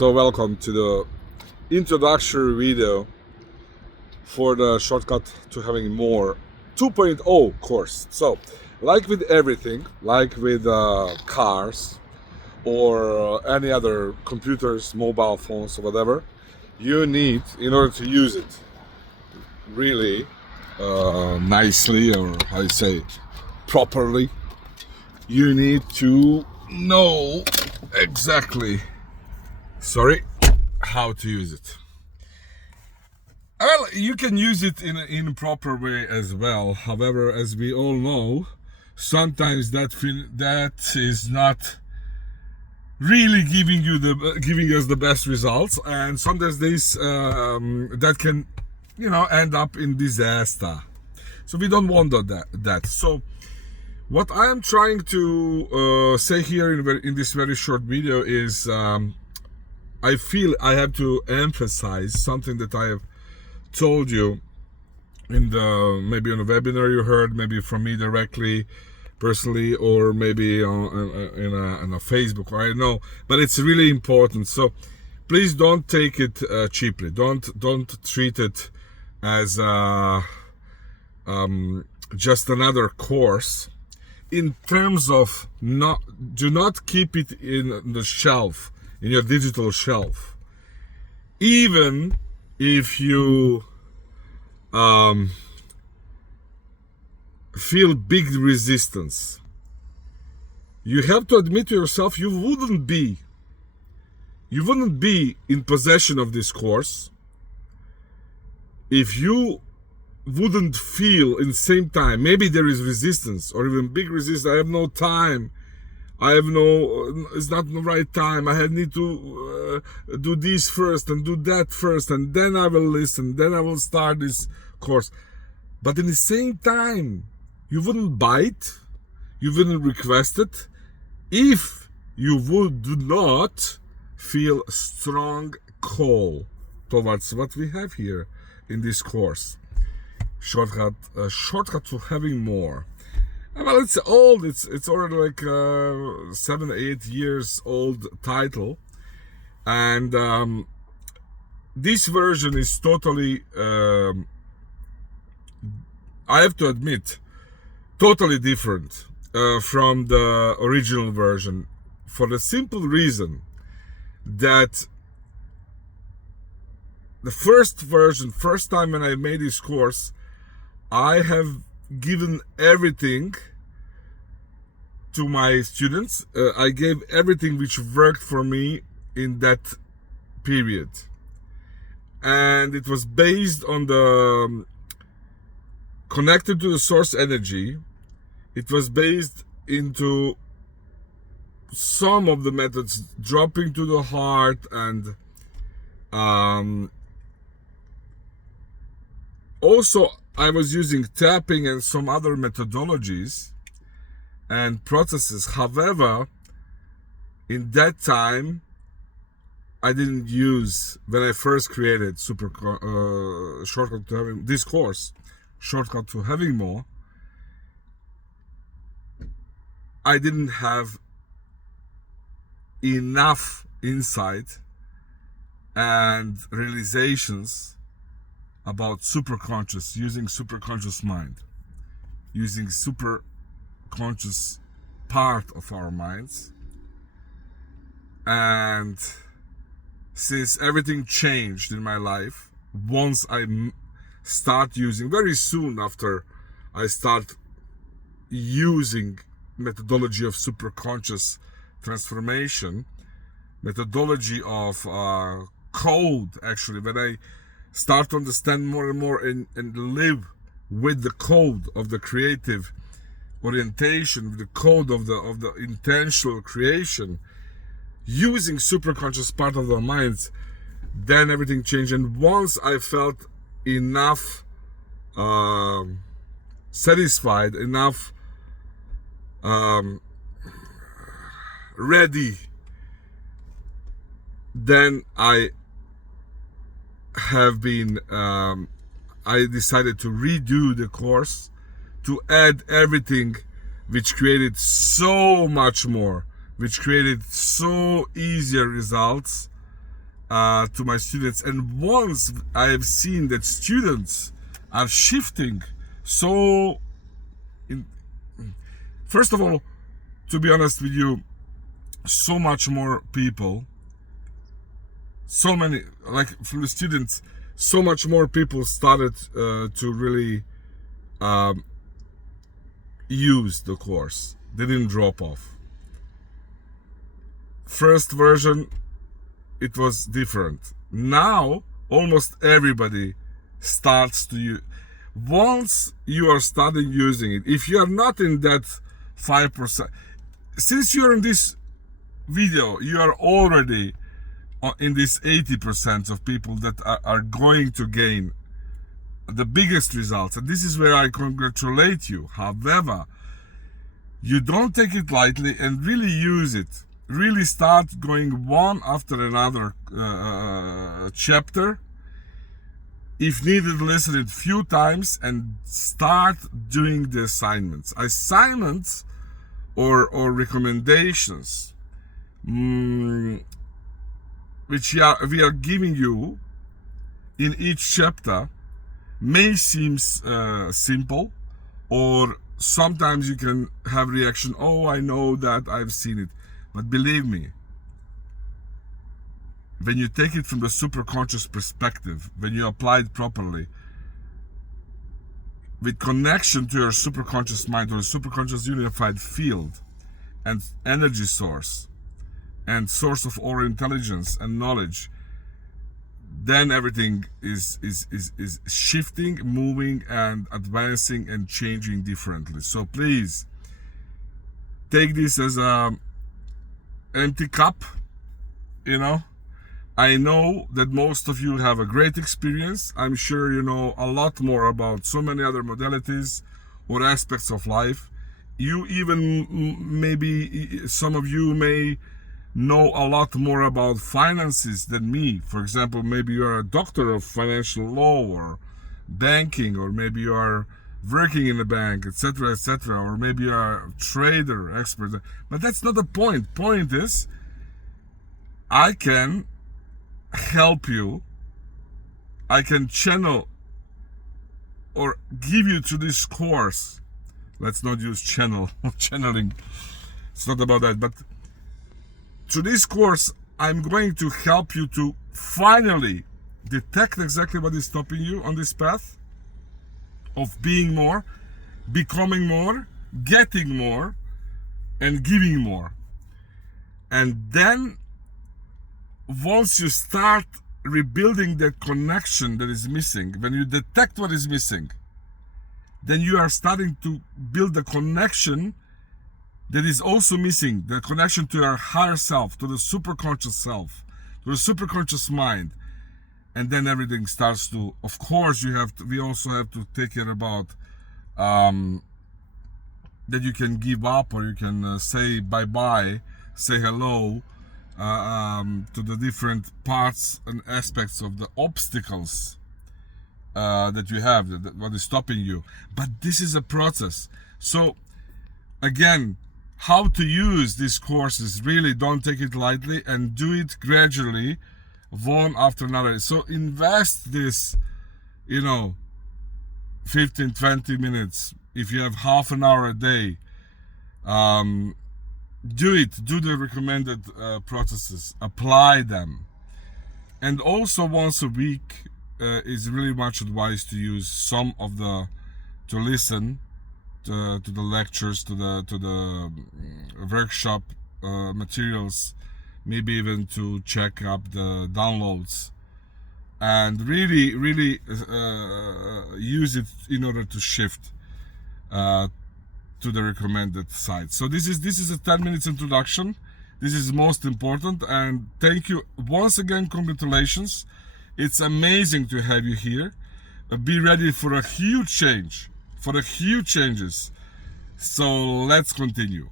So welcome to the introductory video for the shortcut to having more 2.0 course. So like with everything, like with cars or any other computers, mobile phones or whatever, you need, in order to use it really nicely, or how you say, properly, you need to know exactly how to use it. Well, you can use it in a proper way as well. However, as we all know, sometimes that is not really giving us the best results, and sometimes this that can end up in disaster. So we don't want that. So what I am trying to say here in this very short video is I feel I have to emphasize something that I have told you maybe on a webinar you heard, maybe from me directly, personally, or maybe on a Facebook, or I don't know, but it's really important. So please don't take it cheaply. Don't treat it as just another course. In terms of do not keep it in the shelf, in your digital shelf. Even if you feel big resistance, you have to admit to yourself you wouldn't be in possession of this course if you wouldn't feel in the same time, maybe there is resistance or even big resistance. I have no time, it's not the right time, I need to do this first and do that first, and then I will listen, then I will start this course. But in the same time, you wouldn't bite, you wouldn't request it, if you do not feel a strong call towards what we have here in this course. Shortcut to having more. Well, it's old. It's already like 7-8 years old title, and this version is totally, I have to admit, totally different from the original version, for the simple reason that the first time when I made this course, I have given everything to my students. I gave everything which worked for me in that period, and it was based on the connected to the source energy. It was based into some of the methods dropping to the heart, and also I was using tapping and some other methodologies and processes. However, in that time, I didn't use, when I first created shortcut to having this course, shortcut to having more, I didn't have enough insight and realizations about superconscious, using superconscious mind, using superconscious part of our minds. And since everything changed in my life, once I start using, very soon after I start using methodology of superconscious transformation, methodology of code, actually, when I start to understand more and more and live with the code of the creative orientation, the code of the intentional creation, using superconscious part of our minds, then everything changed. And once I felt enough satisfied, enough ready, then I decided to redo the course, to add everything which created so much more, which created so easier results, to my students. And once I have seen that students are shifting, so first of all, to be honest with you, so much more people, so many, like from the students, so much more people started to really use the course. They didn't drop off. First version, it was different. Now almost everybody starts to use. Once you are starting using it, if you are not in that 5%, since you're in this video, you are already in this 80% of people that are going to gain the biggest results, and this is where I congratulate you. However, you don't take it lightly and really use it. Really start going one after another chapter. If needed, listen it a few times and start doing the assignments. Assignments or recommendations which we are giving you in each chapter may seem simple, or sometimes you can have reaction, oh, I know that, I've seen it. But believe me, when you take it from the superconscious perspective, when you apply it properly, with connection to your superconscious mind or a superconscious unified field and energy source and source of all intelligence and knowledge, then everything is shifting, moving, and advancing and changing differently. So please take this as a empty cup. I know that most of you have a great experience. I'm sure you know a lot more about so many other modalities or aspects of life. You even, maybe some of you may know a lot more about finances than me. For example, maybe you're a doctor of financial law or banking, or maybe you are working in a bank, etc., etc., or maybe you are a trader, expert. But that's not the point. Point is, I can help you. I can channel or give you to this course. Let's not use channeling. It's not about that. But to this course, I'm going to help you to finally detect exactly what is stopping you on this path of being more, becoming more, getting more, and giving more. And then once you start rebuilding that connection that is missing, when you detect what is missing, then you are starting to build the connection that is also missing, the connection to your higher self, to the superconscious self, to the superconscious mind. And then everything starts to, of course, we also have to take care about that you can give up, or you can say bye-bye, say hello to the different parts and aspects of the obstacles that you have, what is stopping you. But this is a process. So again, how to use this course is really, don't take it lightly and do it gradually, one after another. So invest this, 15-20 minutes. If you have half an hour a day, do the recommended processes, apply them. And also once a week is really much advised to use some of to listen to the lectures, to the workshop materials, maybe even to check up the downloads, and really use it in order to shift to the recommended site. So this is a 10 minutes introduction. This is most important, and thank you once again. Congratulations. It's amazing to have you here. Be ready for a huge change, for the huge changes. So let's continue.